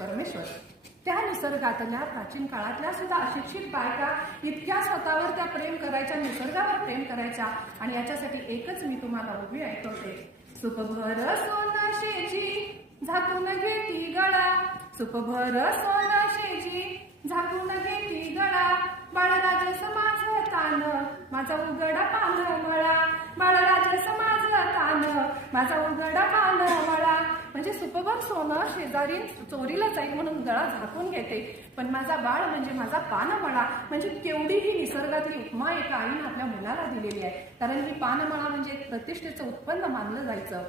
परमेश्वर. त्या निसर्गातल्या प्राचीन काळातल्या सुद्धा अशिक्षित बायका इतक्या स्वतःवर त्या प्रेम करायच्या निसर्गावर प्रेम करायच्या आणि याच्यासाठी एकच मी तुम्हाला उभी ऐकवते. सुपभर सोनाशेची झाकून घेती गळा. सुपभर सोनाशेची झाकून घेती गळा. बाळराजस समाज तान माझा उघडा पान मळा. बाळराजस समाज तान माझा उघडा पान मळा. म्हणजे सुपभर सोनं शेजारी चोरीला जाईल म्हणून गळा झाकून घेते. पण माझा बाळ म्हणजे माझा पानमळा म्हणजे केवढी ही निसर्गातली उपमा एका आईनं आपल्या मुलाला दिलेली आहे. कारण ही पानमळा म्हणजे प्रतिष्ठेचं उत्पन्न मानलं जायचं.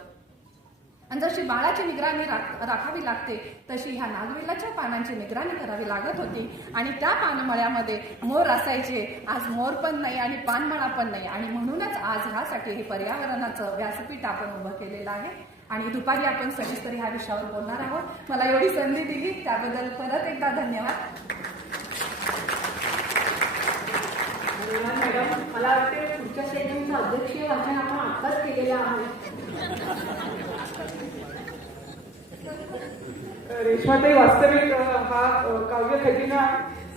आणि जशी बाळाची निगराणी राखावी लागते तशी ह्या नागवेलाच्या पानांची निगराणी करावी लागत होती. आणि त्या पानमळ्यामध्ये मोर असायचे. आज मोर पण नाही आणि पानमळा पण नाही. आणि म्हणूनच आज ह्यासाठी हे पर्यावरणाचं व्यासपीठ आपण उभं केलेलं आहे. आणि दुपारी आपण सविस्तर ह्या विषयावर बोलणार आहोत. मला एवढी संधी दिली. त्याबद्दल परत एकदा धन्यवाद. धन्यवाद मॅडम. मला वाटते पुढच्या सेशनचं अध्यक्षीय वाचन आपण आत्ताच केलेलं आहे रेश्माताई वास्तविक हा काव्य खजिना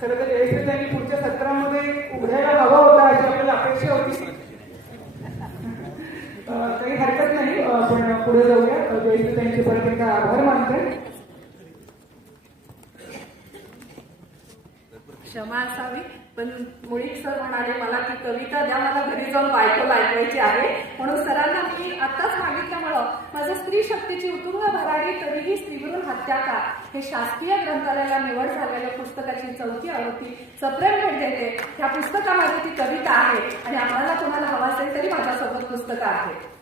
खरं तर जयश्री त्यांनी पुढच्या सत्रामध्ये उघडायला हवा होता अशी आपल्याला अपेक्षा होती. काही हरकत नाही पण पुढे जाऊया. जयश्री त्यांचे परत एकदा आभार मानतोय. क्षमा असावी. पण मुळीक सर म्हणाले मला ती कविता द्या मला घरी जाऊन बायकोला ऐकवायची आहे. म्हणून सरांना मी आत्ताच मागितल्यामुळं माझं स्त्री शक्तीची उतुंग भराडी तरीही स्त्रीवरून हत्या का? हे शासकीय ग्रंथालयाला निवड झालेल्या पुस्तकाची चौथी आवृत्ती सप्रेम भेट देते. ह्या पुस्तकामध्ये ती कविता आहे आणि आम्हाला तुम्हाला हवा असेल तरी माझ्यासोबत पुस्तकं आहेत.